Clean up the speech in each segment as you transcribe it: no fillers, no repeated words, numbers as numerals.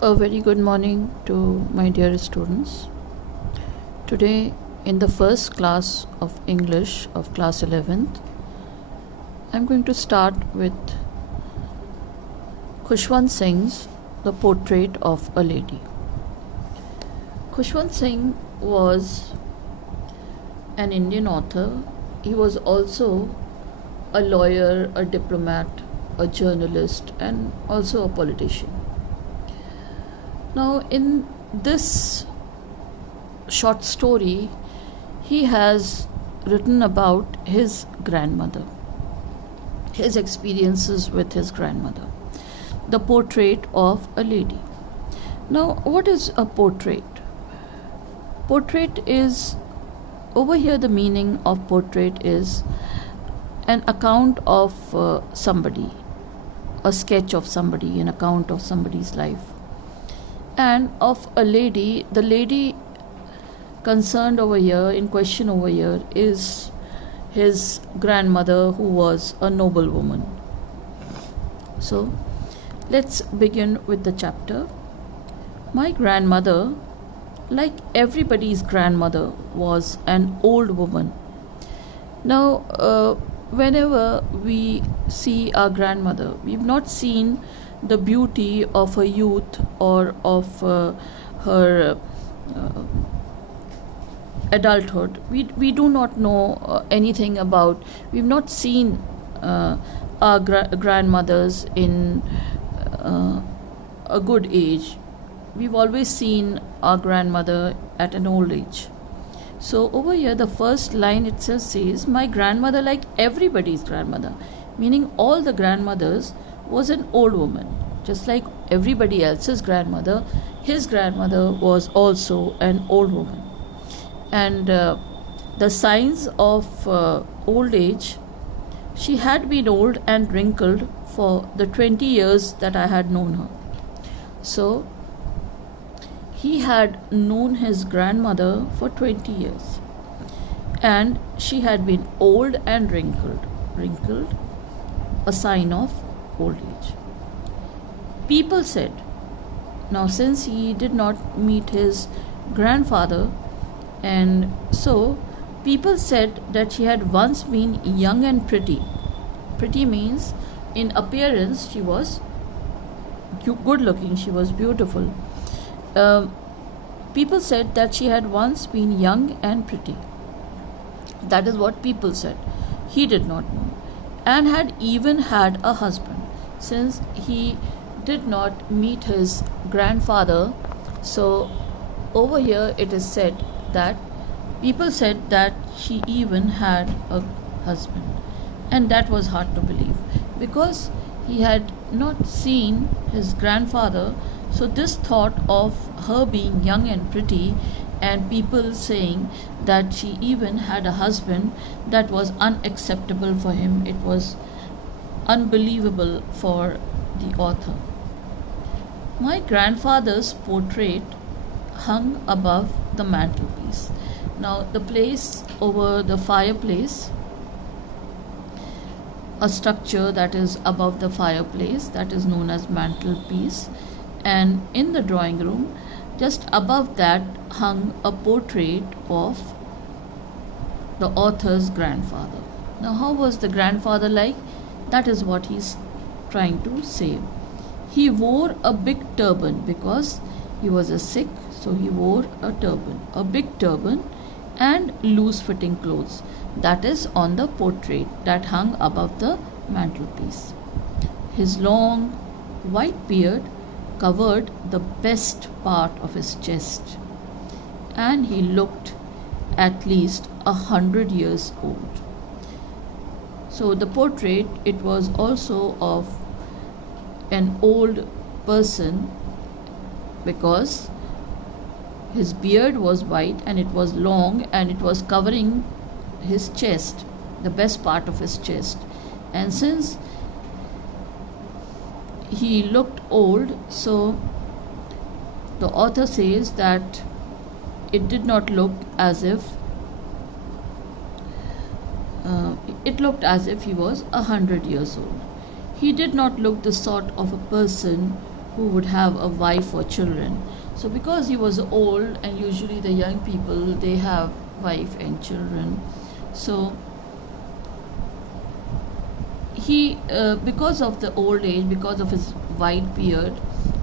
A very good morning to my dear students. Today, in the first class of English of class 11th, I'm going to start with Khushwant Singh's The Portrait of a Lady. Khushwant Singh was an Indian author. He was also a lawyer, a diplomat, a journalist, and also a politician. Now, in this short story, he has written about his grandmother, his experiences with his grandmother, the portrait of a lady. Now, what is a portrait? Portrait is, over here, the meaning of portrait is an account of somebody, a sketch of somebody, an account of somebody's life. And of a lady, the lady concerned over here, in question over here, is his grandmother, who was a noble woman. So, let's begin with the chapter. My grandmother, like everybody's grandmother, was an old woman. Now, whenever we see our grandmother, we've not seen the beauty of her youth or of her adulthood. We do not know anything about, we've not seen our grandmothers in a good age. We've always seen our grandmother at an old age. So over here, the first line itself says, my grandmother, like everybody's grandmother, meaning all the grandmothers, was an old woman. Just like everybody else's grandmother, his grandmother was also an old woman. And the signs of old age, she had been old and wrinkled for the 20 years that I had known her. So he had known his grandmother for 20 years, and she had been old and wrinkled, a sign of old age. People said, now since he did not meet his grandfather, and so people said that she had once been young and pretty. Pretty means in appearance she was good looking, she was beautiful. People said that she had once been young and pretty. That is what people said. He did not know. And had even had a husband. Since he did not meet his grandfather, so over here it is said that people said that she even had a husband. And that was hard to believe, because he had not seen his grandfather. So this thought of her being young and pretty and people saying that she even had a husband, that was unacceptable for him. It was unbelievable for the author. My grandfather's portrait hung above the mantelpiece. Now, the place over the fireplace, a structure that is above the fireplace, that is known as mantelpiece. And in the drawing room, just above that, hung a portrait of the author's grandfather. Now, how was the grandfather like? That is what he's trying to say. He wore a big turban because he was a Sikh, so he wore a turban, a big turban, and loose fitting clothes. That is on the portrait that hung above the mantelpiece. His long white beard covered the best part of his chest, and he looked at least 100 years old. So the portrait, it was also of an old person, because his beard was white and it was long and it was covering his chest, the best part of his chest. And since he looked old, so the author says that it did not look as if it looked as if he was 100 years old. He did not look the sort of a person who would have a wife or children. So because he was old, and usually the young people, they have wife and children, so he because of the old age, because of his white beard,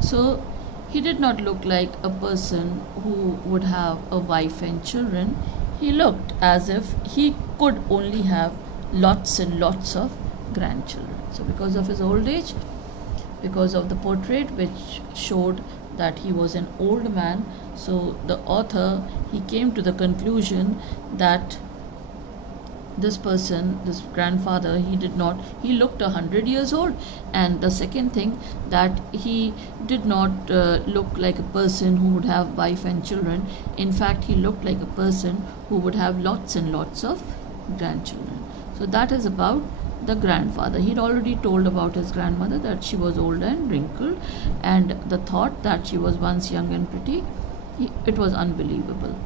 so he did not look like a person who would have a wife and children. He looked as if he could only have lots and lots of grandchildren. So because of his old age, because of the portrait which showed that he was an old man, so the author, he came to the conclusion that this person, this grandfather, he looked 100 years old. And the second thing, that he did not look like a person who would have wife and children. In fact, he looked like a person who would have lots and lots of grandchildren. So that is about the grandfather. He'd already told about his grandmother, that she was old and wrinkled, and the thought that she was once young and pretty, it was unbelievable.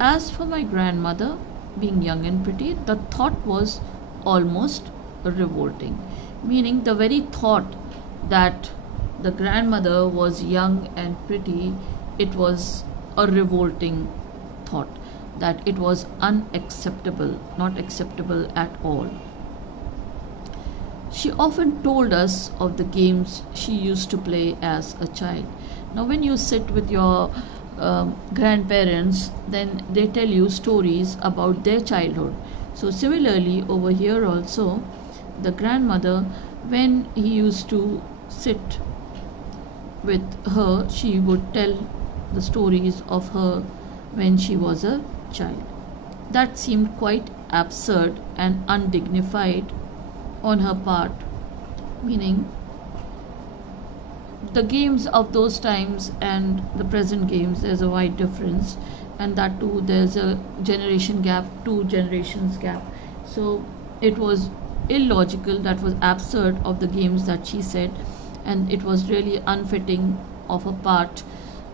As for my grandmother being young and pretty, the thought was almost revolting. Meaning, the very thought that the grandmother was young and pretty, it was a revolting thought, that it was unacceptable, not acceptable at all. She often told us of the games she used to play as a child. Now, when you sit with your grandparents, then they tell you stories about their childhood. So, similarly, over here also, the grandmother, when he used to sit with her, she would tell the stories of her when she was a child. That seemed quite absurd and undignified on her part, meaning the games of those times and the present games, there's a wide difference, and that too there's a generation gap, 2 generations gap. So it was illogical, that was absurd of the games that she said, and it was really unfitting of her part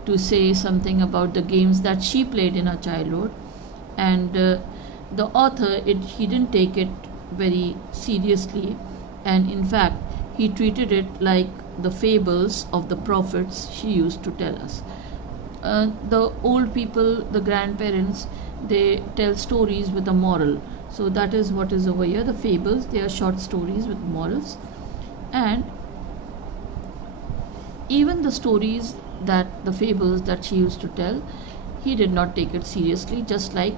to say something about the games that she played in her childhood. And the author, he didn't take it very seriously, and in fact he treated it like the fables of the prophets she used to tell us. The old people, the grandparents, they tell stories with a moral. So that is what is over here. The fables, they are short stories with morals. And even the stories, that the fables that she used to tell, he did not take it seriously, just like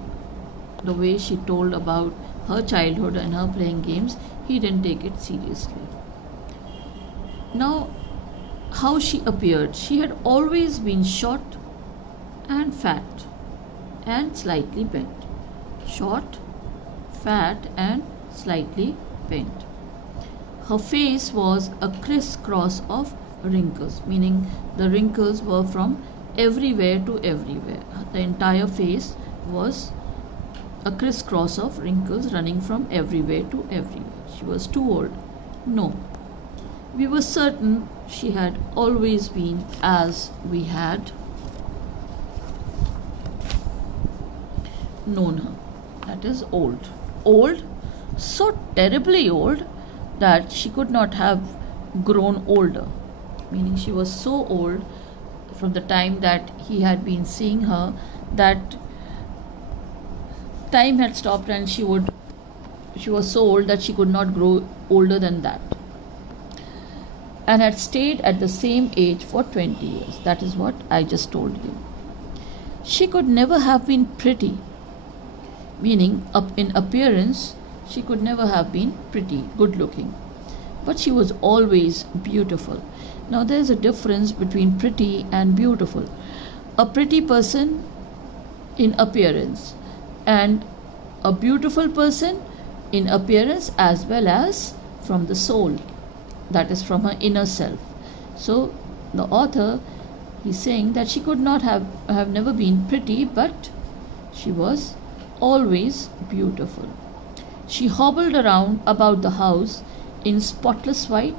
the way she told about her childhood and her playing games, he didn't take it seriously. Now, how she appeared. She had always been short and fat and slightly bent. Short, fat, and slightly bent. Her face was a crisscross of wrinkles, meaning the wrinkles were from everywhere to everywhere. The entire face was a crisscross of wrinkles running from everywhere to everywhere. She was too old. No. We were certain she had always been as we had known her. That is old. Old, so terribly old that she could not have grown older. Meaning, she was so old from the time that he had been seeing her, that time had stopped, and she was so old that she could not grow older than that, and had stayed at the same age for 20 years. That is what I just told you. She could never have been pretty, meaning in appearance she could never have been pretty, good looking, but she was always beautiful. Now, there is a difference between pretty and beautiful. A pretty person in appearance, and a beautiful person in appearance as well as from the soul, that is from her inner self. So the author, he's saying that she could not have never been pretty, but she was always beautiful. She hobbled around about the house in spotless white,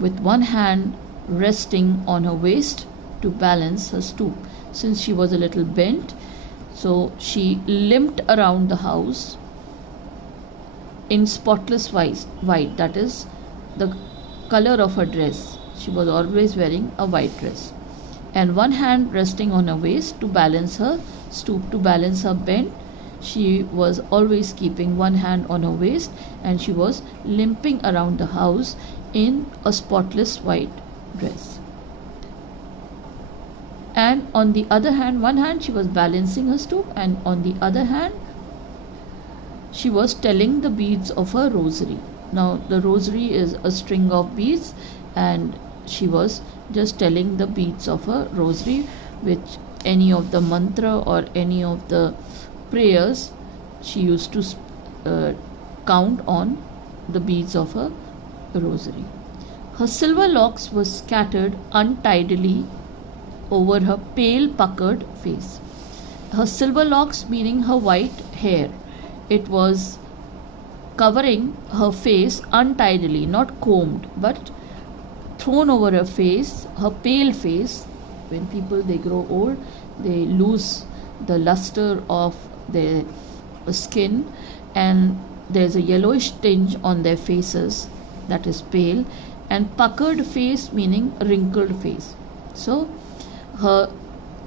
with one hand resting on her waist to balance her stoop. Since she was a little bent, so she limped around the house in spotless white, that is the color of her dress, She was always wearing a white dress, and one hand resting on her waist to balance her stoop, to balance her bend. She was always keeping one hand on her waist, and she was limping around the house in a spotless white dress. And on the other hand, one hand she was balancing her stoop, and on the other hand she was telling the beads of her rosary. Now, the rosary is a string of beads, and she was just telling the beads of her rosary, which any of the mantra or any of the prayers she used to count on the beads of her rosary. Her silver locks were scattered untidily over her pale, puckered face. Her silver locks, meaning her white hair, it was covering her face untidily, not combed, but thrown over her face, her pale face. When people they grow old, they lose the luster of their skin, and there's a yellowish tinge on their faces, that is pale, and puckered face meaning wrinkled face. So her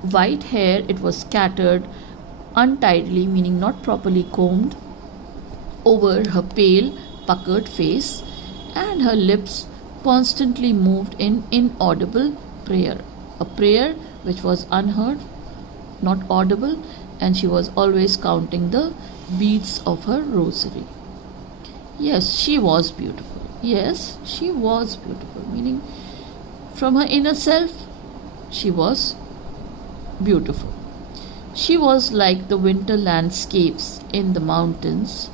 white hair, it was scattered untidily, meaning not properly combed, over her pale puckered face, and her lips constantly moved in inaudible prayer, a prayer which was unheard, not audible, and she was always counting the beads of her rosary. Yes, she was beautiful. Yes, she was beautiful, meaning from her inner self, she was beautiful. She was like the winter landscapes in the mountains,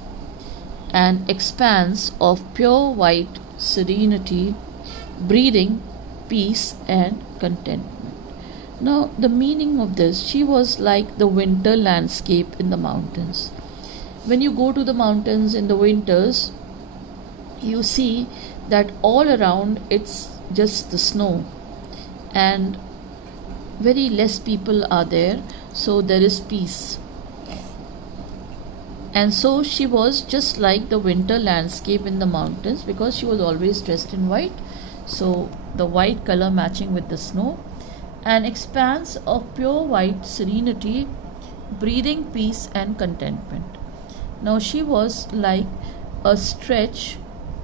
an expanse of pure white serenity, breathing peace and contentment. Now, the meaning of this, she was like the winter landscape in the mountains. When you go to the mountains in the winters, you see that all around it's just the snow, and very less people are there, so there is peace. And so she was just like the winter landscape in the mountains, because she was always dressed in white, so the white color matching with the snow, an expanse of pure white serenity, breathing peace and contentment. Now she was like a stretch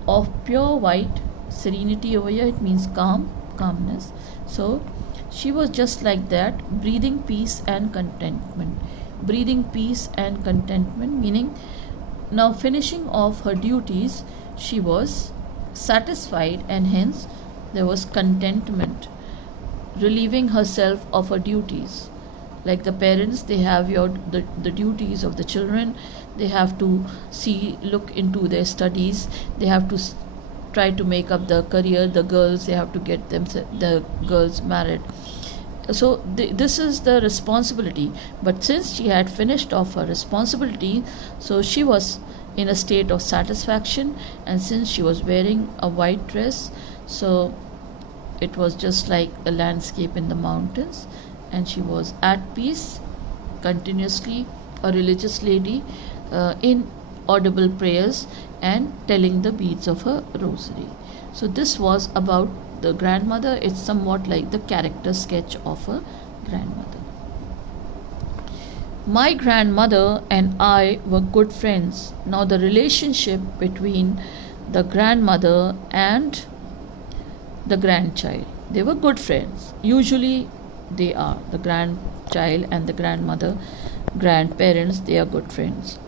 of pure white serenity. Over here it means calmness. So she was just like that, breathing peace and contentment. Breathing peace and contentment, meaning now finishing off her duties, she was satisfied, and hence there was contentment, relieving herself of her duties. Like the parents, they have the duties of the children, they have to look into their studies, they have to try to make up the career. The girls, they have to get the girls married. So this is the responsibility. But since she had finished off her responsibility, so she was in a state of satisfaction, and since she was wearing a white dress, so it was just like a landscape in the mountains, and she was at peace continuously, a religious lady, in audible prayers and telling the beads of her rosary. So this was about the grandmother. It's somewhat like the character sketch of a grandmother. My grandmother and I were good friends. Now the relationship between the grandmother and the grandchild, they were good friends. Usually they are, the grandchild and the grandmother, grandparents, they are good friends.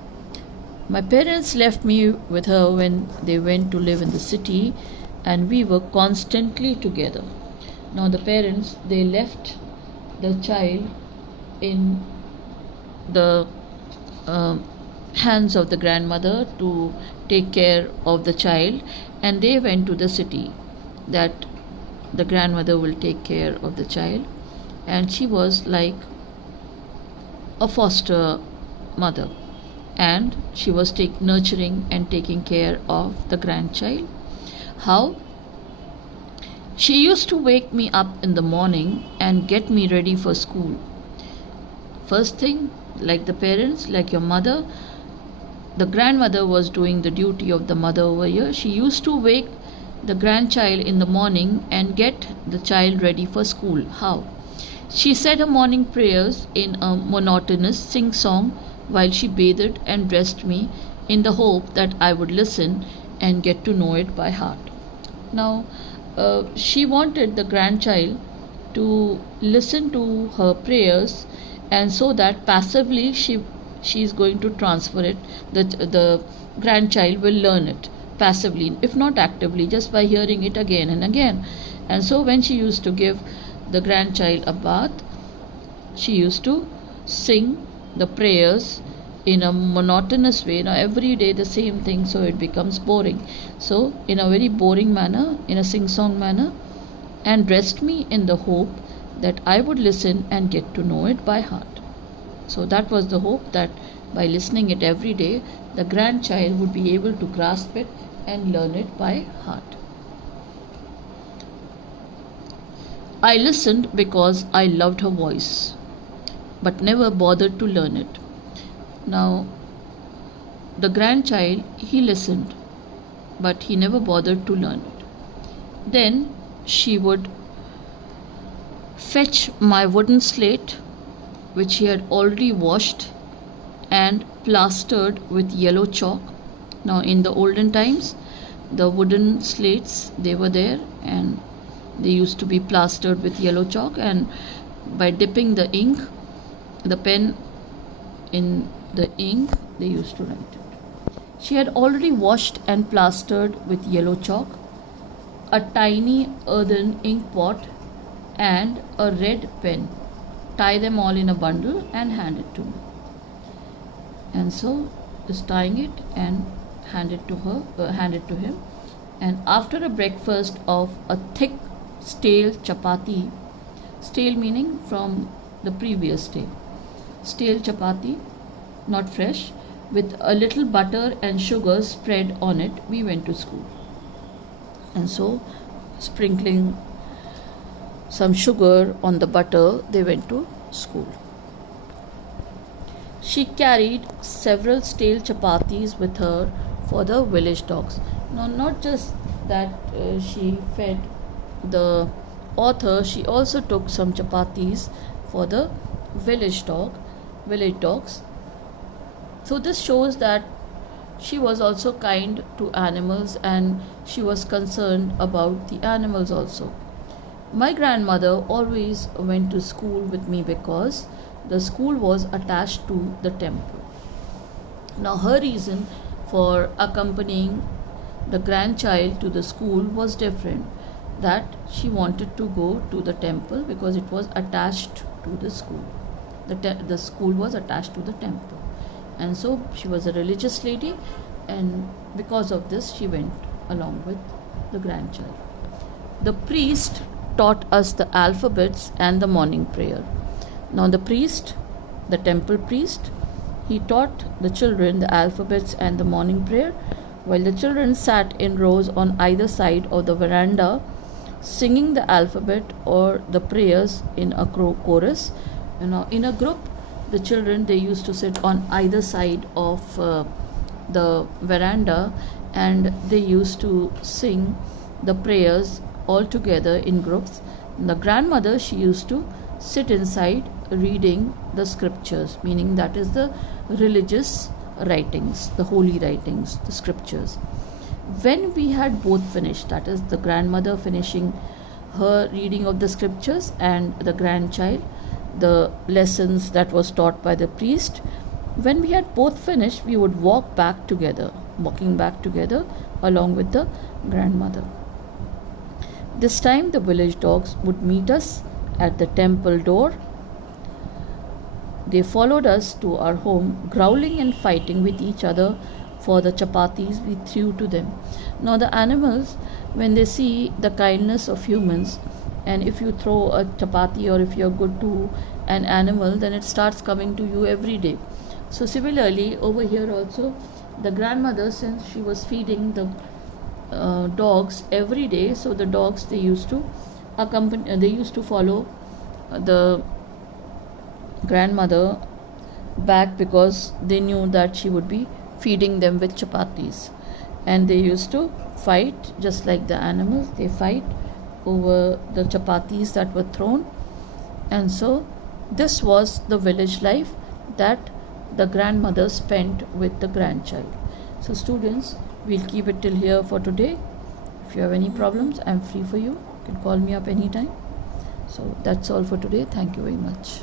My parents left me with her when they went to live in the city, and we were constantly together. Now the parents, they left the child in the hands of the grandmother to take care of the child, and they went to the city, that the grandmother will take care of the child, and she was like a foster mother, and she was nurturing and taking care of the grandchild. How? She used to wake me up in the morning and get me ready for school. First thing, like the parents, like your mother, the grandmother was doing the duty of the mother over here. She used to wake the grandchild in the morning and get the child ready for school. How? She said her morning prayers in a monotonous sing song while she bathed and dressed me in the hope that I would listen and get to know it by heart. Now, she wanted the grandchild to listen to her prayers, and so that passively she is going to transfer it. The grandchild will learn it passively, if not actively, just by hearing it again and again. And so when she used to give the grandchild a bath, she used to sing the prayers in a monotonous way. Now every day the same thing, so it becomes boring. So in a very boring manner, in a sing-song manner, and dressed me in the hope that I would listen and get to know it by heart. So that was the hope, that by listening it every day, the grandchild would be able to grasp it and learn it by heart. I listened because I loved her voice, but never bothered to learn it. Now, the grandchild, he listened, but he never bothered to learn it. Then she would fetch my wooden slate, which she had already washed and plastered with yellow chalk. Now, in the olden times, the wooden slates, they were there, and they used to be plastered with yellow chalk, and by dipping the ink, the pen in the ink, they used to write it. She had already washed and plastered with yellow chalk a tiny earthen ink pot and a red pen. Tie them all in a bundle and hand it to me. And so, just tying it and hand it to him. And after a breakfast of a thick stale chapati, stale meaning from the previous day, stale chapati, not fresh, with a little butter and sugar spread on it, we went to school. And so, sprinkling some sugar on the butter, they went to school. She carried several stale chapatis with her for the village dogs. Now, not just that she fed the author, she also took some chapatis for the village dogs. So this shows that she was also kind to animals, and she was concerned about the animals also. My grandmother always went to school with me because the school was attached to the temple. Now her reason for accompanying the grandchild to the school was different, that she wanted to go to the temple because it was attached to the school. The school was attached to the temple, and so she was a religious lady, and because of this she went along with the grandchild. The priest taught us the alphabets and the morning prayer. Now the priest, the temple priest, he taught the children the alphabets and the morning prayer, while the children sat in rows on either side of the veranda, singing the alphabet or the prayers in a chorus. In a group, the children, they used to sit on either side of the veranda, and they used to sing the prayers all together in groups. And the grandmother, she used to sit inside reading the scriptures, meaning that is the religious writings, the holy writings, the scriptures. When we had both finished, that is the grandmother finishing her reading of the scriptures and the grandchild the lessons that was taught by the priest, when we had both finished, we would walking back together along with the grandmother. This time the village dogs would meet us at the temple door. They followed us to our home, growling and fighting with each other for the chapatis we threw to them. Now the animals, when they see the kindness of humans, and if you throw a chapati or if you're good to an animal, then it starts coming to you every day. So similarly, over here also, the grandmother, since she was feeding the dogs every day, so the dogs, they used to follow the grandmother back because they knew that she would be feeding them with chapatis, and they used to fight just like the animals. They fight over the chapatis that were thrown. And so this was the village life that the grandmother spent with the grandchild. So students, we'll keep it till here for today. If you have any problems, I'm free for you. You can call me up anytime. So that's all for today. Thank you very much.